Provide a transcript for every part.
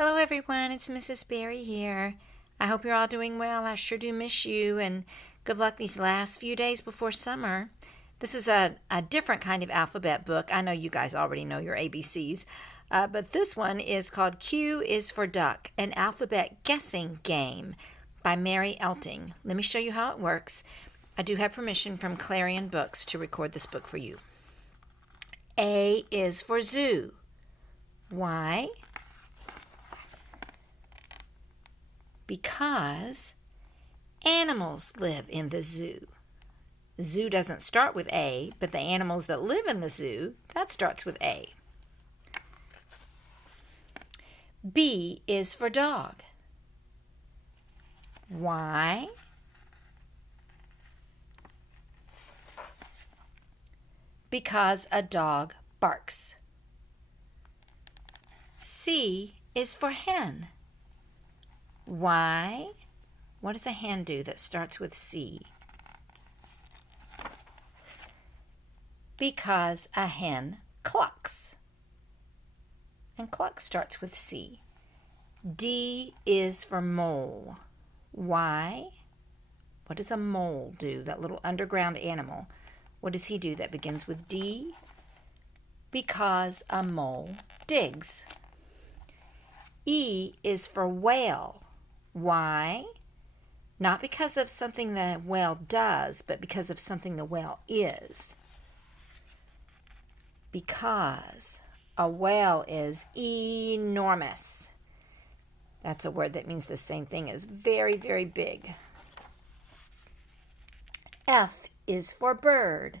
Hello, everyone. It's Mrs. Berry here. I hope you're all doing well. I sure do miss you, and good luck these last few days before summer. This is a different kind of alphabet book. I know you guys already know your ABCs, but this one is called Q is for Duck, an alphabet guessing game by Mary Elting. Let me show you how it works. I do have permission from Clarion Books to record this book for you. A is for zoo. Why? Because animals live in the zoo. Zoo doesn't start with A, but the animals that live in the zoo, that starts with A. B is for dog. Why? Because a dog barks. C is for hen. Why? What does a hen do that starts with C? Because a hen clucks. And cluck starts with C. D is for mole. Why? What does a mole do, that little underground animal? What does he do that begins with D? Because a mole digs. E is for whale. Why? Not because of something the whale does, but because of something the whale is. Because a whale is enormous. That's a word that means the same thing as very, very big. F is for bird.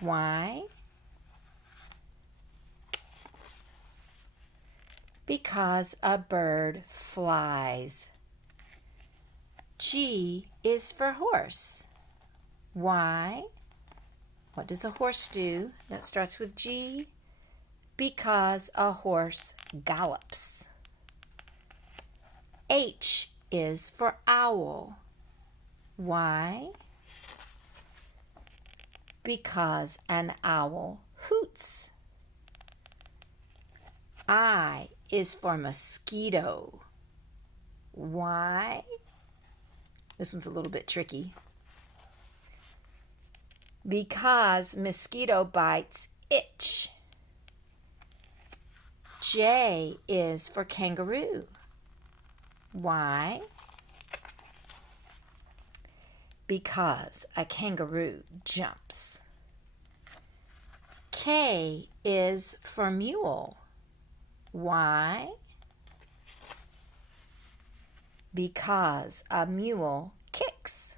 Why? Because a bird flies. G is for horse. Why? What does a horse do that starts with G? Because a horse gallops. H is for owl. Why? Because an owl hoots. I is for mosquito. Why? This one's a little bit tricky. Because mosquito bites itch. J is for kangaroo. Why? Because a kangaroo jumps. K is for mule. Why? Because a mule kicks.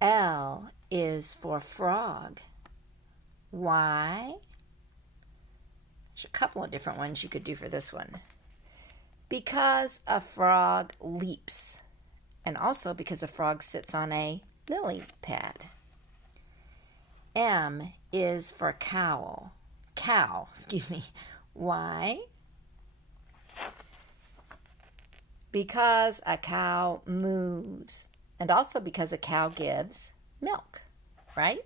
L is for frog. Why? There's a couple of different ones you could do for this one. Because a frog leaps, and also because a frog sits on a lily pad. M is for cow. Why? Because a cow moves, and also because a cow gives milk, right?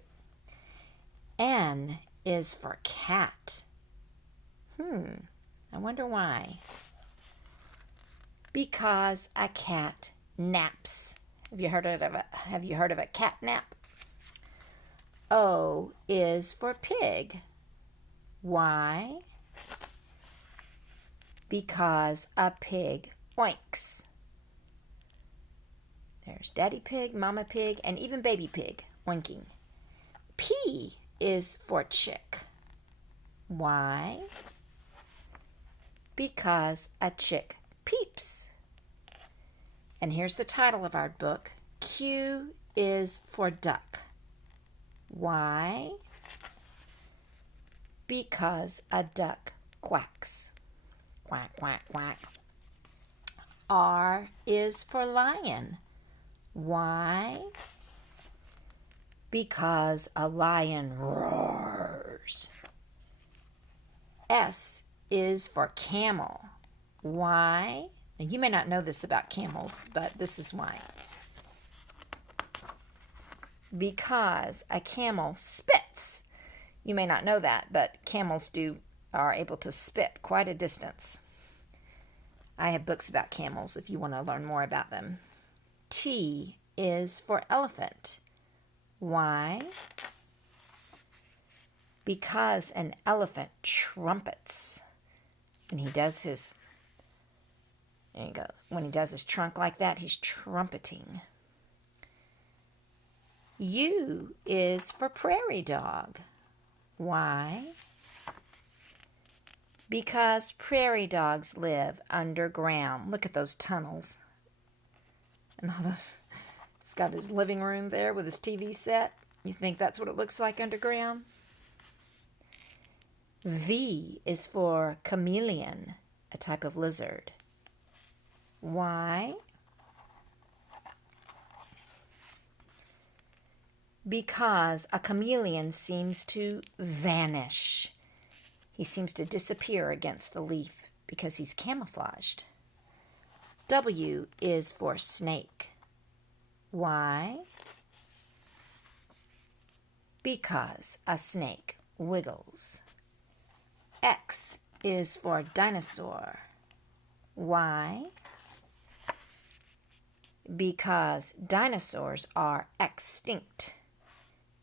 N is for cat. I wonder why. Because a cat naps. Have you heard of a cat nap? O is for pig. Why? Because a pig oinks. There's daddy pig, mama pig, and even baby pig oinking. P is for chick. Why? Because a chick peeps. And here's the title of our book. Q is for duck. Why? Because a duck quacks. Quack, quack, quack. R is for lion. Why? Because a lion roars. S is for camel. Why? Now, you may not know this about camels, but this is why. Because a camel spits. You may not know that, but camels do are able to spit quite a distance. I have books about camels if you want to learn more about them. T is for elephant. Why? Because an elephant trumpets. When he does his, there you go, when he does his trunk like that, he's trumpeting. U is for prairie dog. Why? Because prairie dogs live underground. Look at those tunnels. And all those. He's got his living room there with his TV set. You think that's what it looks like underground? V is for chameleon, a type of lizard. Why? Because a chameleon seems to vanish. He seems to disappear against the leaf because he's camouflaged. W is for snake. Why? Because a snake wiggles. X is for dinosaur. Why? Because dinosaurs are extinct.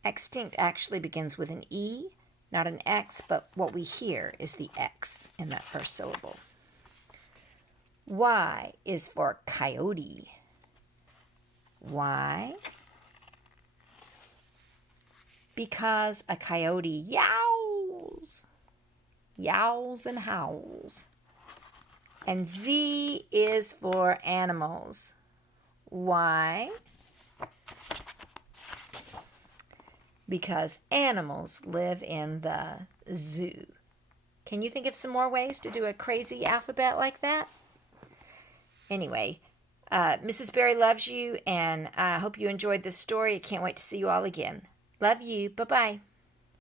Extinct actually begins with an E, not an X, but what we hear is the X in that first syllable. Y is for coyote. Why? Because a coyote yowls. Yowls and howls. And Z is for animals. Why? Because animals live in the zoo. Can you think of some more ways to do a crazy alphabet like that? Anyway, Mrs. Berry loves you, and I hope you enjoyed this story. I can't wait to see you all again. Love you. Bye-bye.